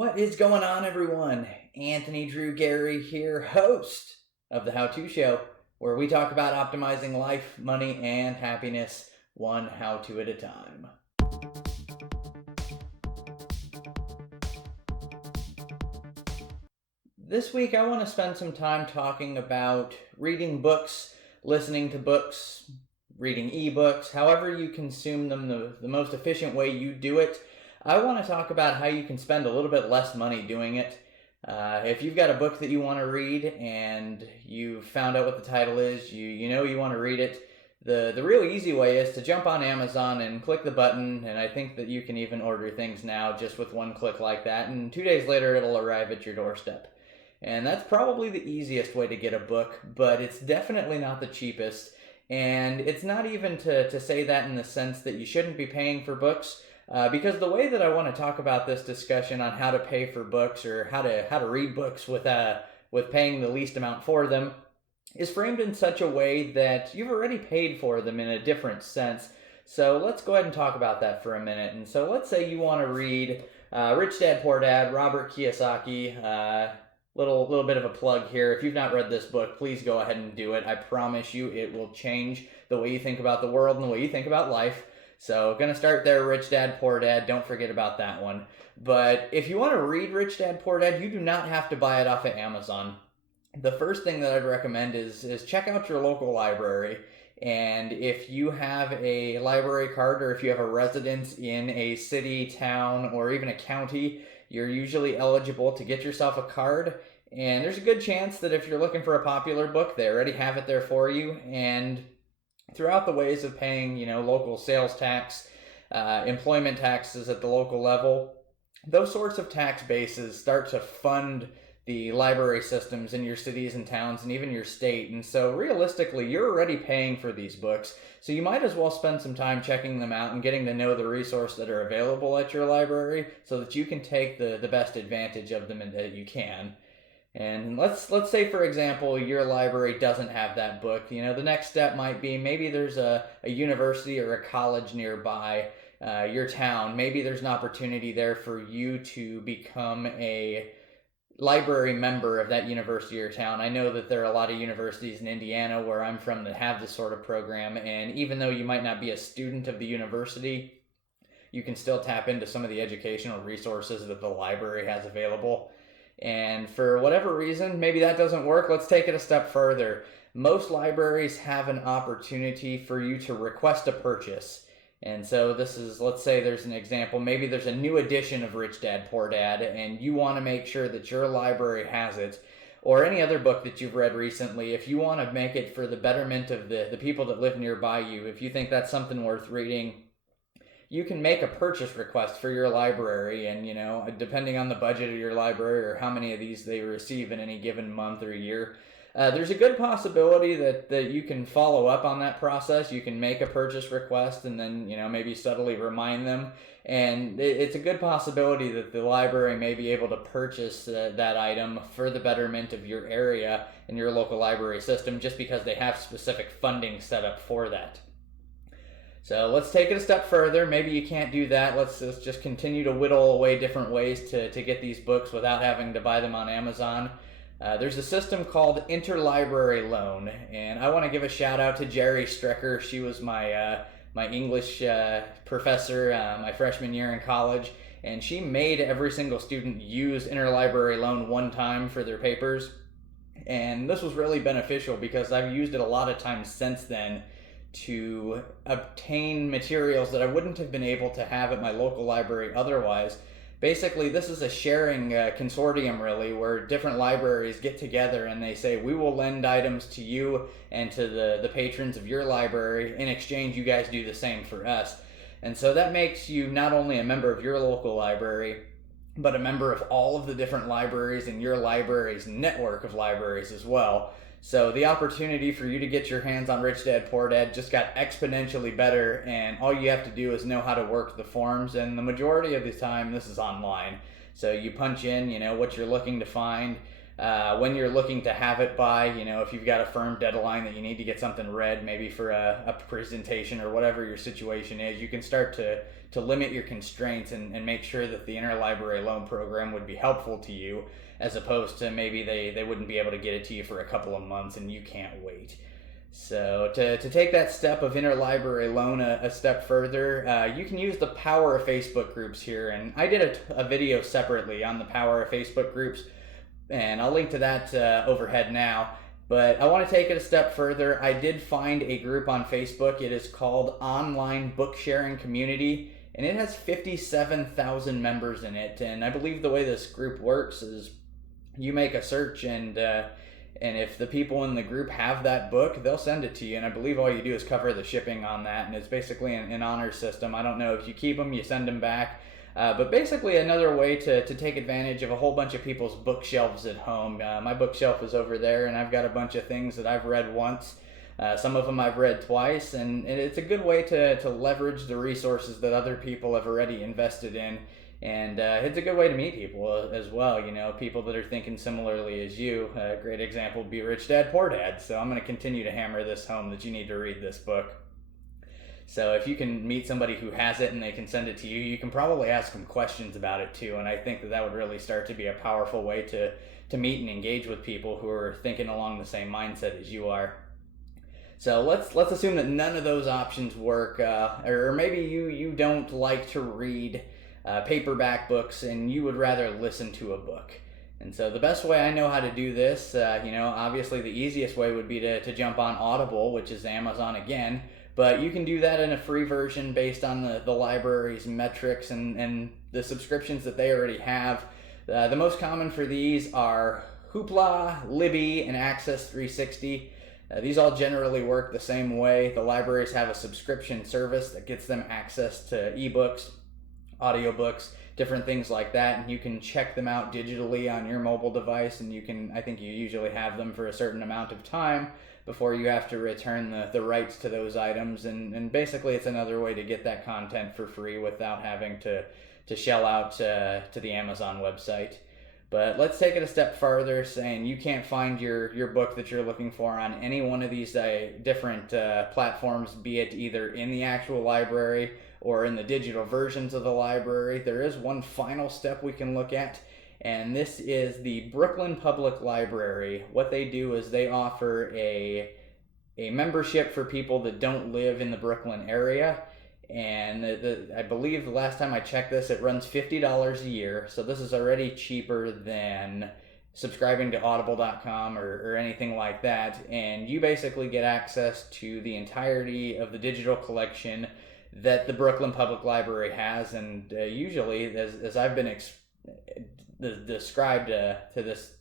What is going on, everyone? Anthony Drew Gary here, host of the How To Show, where we talk about optimizing life, money, and happiness one how to at a time. This week, I want to spend some time talking about reading books, listening to books, reading ebooks, however you consume them, the most efficient way you do it. I want to talk about how you can spend a little bit less money doing it. If you've got a book that you want to read and you've found out what the title is, you know you want to read it, the real easy way is to jump on Amazon and click the button, and I think that you can even order things now just with one click like that, and 2 days later it'll arrive at your doorstep. And that's probably the easiest way to get a book, but it's definitely not the cheapest. And it's not even to say that in the sense that you shouldn't be paying for books, because the way that I want to talk about this discussion on how to pay for books or how to read books with paying the least amount for them is framed in such a way that you've already paid for them in a different sense. So let's go ahead and talk about that for a minute. And so let's say you want to read Rich Dad Poor Dad, Robert Kiyosaki. Little bit of a plug here. If you've not read this book, please go ahead and do it. I promise you it will change the way you think about the world and the way you think about life. So gonna start there, Rich Dad Poor Dad. Don't forget about that one. But if you want to read Rich Dad Poor Dad, you do not have to buy it off of Amazon. The first thing that I'd recommend is check out your local library. And if you have a library card or if you have a residence in a city, town, or even a county, you're usually eligible to get yourself a card. And there's a good chance that if you're looking for a popular book, they already have it there for you. And throughout the ways of paying, local sales tax, employment taxes at the local level, those sorts of tax bases start to fund the library systems in your cities and towns and even your state. And so realistically, you're already paying for these books. So you might as well spend some time checking them out and getting to know the resources that are available at your library so that you can take the best advantage of them that you can. And let's say, for example, your library doesn't have that book. The next step might be maybe there's a university or a college nearby your town. Maybe there's an opportunity there for you to become a library member of that university or town. I know that there are a lot of universities in Indiana, where I'm from, that have this sort of program. And even though you might not be a student of the university, you can still tap into some of the educational resources that the library has available. And for whatever reason, maybe that doesn't work. Let's take it a step further. Most libraries have an opportunity for you to request a purchase. And so this is, let's say there's an example. Maybe there's a new edition of Rich Dad Poor Dad, and you want to make sure that your library has it, or any other book that you've read recently. If you want to make it for the betterment of the people that live nearby you, if you think that's something worth reading, you can make a purchase request for your library. And, depending on the budget of your library or how many of these they receive in any given month or year, there's a good possibility that you can follow up on that process. You can make a purchase request and then, maybe subtly remind them. And it's a good possibility that the library may be able to purchase that item for the betterment of your area and your local library system, just because they have specific funding set up for that. So let's take it a step further. Maybe you can't do that. Let's just continue to whittle away different ways to get these books without having to buy them on Amazon. There's a system called Interlibrary Loan, and I want to give a shout out to Jerry Strecker. She was my English professor my freshman year in college, and she made every single student use Interlibrary Loan one time for their papers. And this was really beneficial because I've used it a lot of times since then to obtain materials that I wouldn't have been able to have at my local library otherwise. Basically, this is a sharing consortium, really, where different libraries get together and they say, we will lend items to you and to the patrons of your library. In exchange, you guys do the same for us. And so that makes you not only a member of your local library, but a member of all of the different libraries in your library's network of libraries as well. So the opportunity for you to get your hands on Rich Dad Poor Dad just got exponentially better, and all you have to do is know how to work the forms, and the majority of the time this is online. So you punch in, what you're looking to find. when you're looking to have it by, if you've got a firm deadline that you need to get something read, maybe for a presentation or whatever your situation is, you can start to limit your constraints and make sure that the Interlibrary Loan program would be helpful to you, as opposed to maybe they wouldn't be able to get it to you for a couple of months and you can't wait. So to take that step of Interlibrary Loan a step further, you can use the power of Facebook groups here. And I did a video separately on the power of Facebook groups, and I'll link to that overhead now. But I want to take it a step further. I did find a group on Facebook. It is called Online Book Sharing Community, and it has 57,000 members in it. And I believe the way this group works is you make a search, and if the people in the group have that book, they'll send it to you. And I believe all you do is cover the shipping on that, and it's basically an honor system. I don't know if you keep them, you send them back. But basically another way to take advantage of a whole bunch of people's bookshelves at home. My bookshelf is over there, and I've got a bunch of things that I've read once. Some of them I've read twice, and it's a good way to leverage the resources that other people have already invested in. And it's a good way to meet people as well, people that are thinking similarly as you. A great example would be Rich Dad, Poor Dad. So I'm going to continue to hammer this home that you need to read this book. So if you can meet somebody who has it and they can send it to you, you can probably ask them questions about it too. And I think that would really start to be a powerful way to meet and engage with people who are thinking along the same mindset as you are. So let's assume that none of those options work, or maybe you don't like to read paperback books and you would rather listen to a book. And so the best way I know how to do this, obviously the easiest way would be to jump on Audible, which is Amazon again. But you can do that in a free version based on the library's metrics and the subscriptions that they already have. The most common for these are Hoopla, Libby, and Access 360. These all generally work the same way. The libraries have a subscription service that gets them access to ebooks, audiobooks, different things like that, and you can check them out digitally on your mobile device, and I think you usually have them for a certain amount of time before you have to return the rights to those items, and basically it's another way to get that content for free without having to shell out to the Amazon website. But let's take it a step farther, saying you can't find your book that you're looking for on any one of these different platforms, be it either in the actual library or in the digital versions of the library. There is one final step we can look at, and this is the Brooklyn Public Library. What they do is they offer a membership for people that don't live in the Brooklyn area. And I believe the last time I checked this, it runs $50 a year. So this is already cheaper than subscribing to audible.com or anything like that. And you basically get access to the entirety of the digital collection that the Brooklyn Public Library has. And usually, as I've been described to this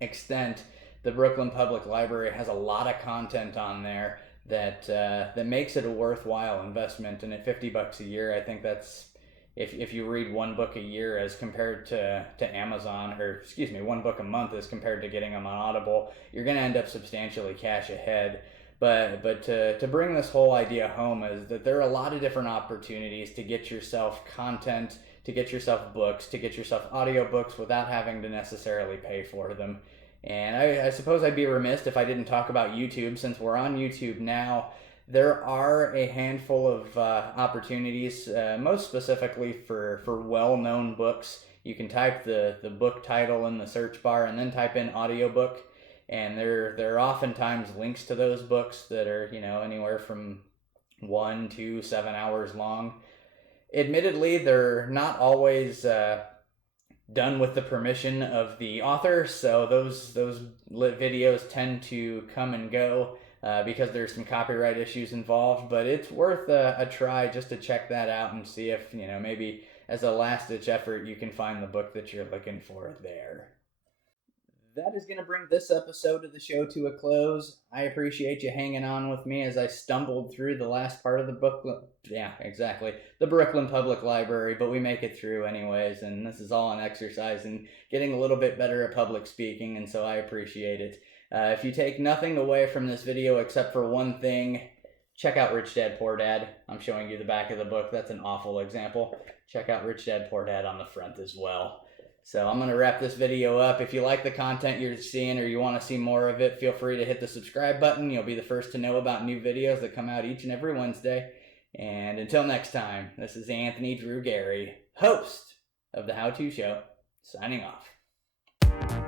extent, the Brooklyn Public Library has a lot of content on there that makes it a worthwhile investment. And at $50 a year, I think that's, if you read one book a year as compared to Amazon, or excuse me, one book a month as compared to getting them on Audible, you're going to end up substantially cash ahead. But to bring this whole idea home is that there are a lot of different opportunities to get yourself content, to get yourself books, to get yourself audiobooks without having to necessarily pay for them. And I suppose I'd be remiss if I didn't talk about YouTube. Since we're on YouTube now, there are a handful of opportunities, most specifically for well-known books. You can type the book title in the search bar and then type in audiobook, and there are oftentimes links to those books that are, anywhere from 1 to 7 hours long. Admittedly, they're not always done with the permission of the author, so those videos tend to come and go because there's some copyright issues involved. But it's worth a try just to check that out and see if, maybe as a last-ditch effort you can find the book that you're looking for there. That is going to bring this episode of the show to a close. I appreciate you hanging on with me as I stumbled through the last part of the book. Yeah, exactly. The Brooklyn Public Library, but we make it through anyways, and this is all an exercise in getting a little bit better at public speaking, and so I appreciate it. If you take nothing away from this video except for one thing, check out Rich Dad, Poor Dad. I'm showing you the back of the book. That's an awful example. Check out Rich Dad, Poor Dad on the front as well. So I'm going to wrap this video up. If you like the content you're seeing or you want to see more of it, feel free to hit the subscribe button. You'll be the first to know about new videos that come out each and every Wednesday. And until next time, this is Anthony Drew Gary, host of The How To Show, signing off.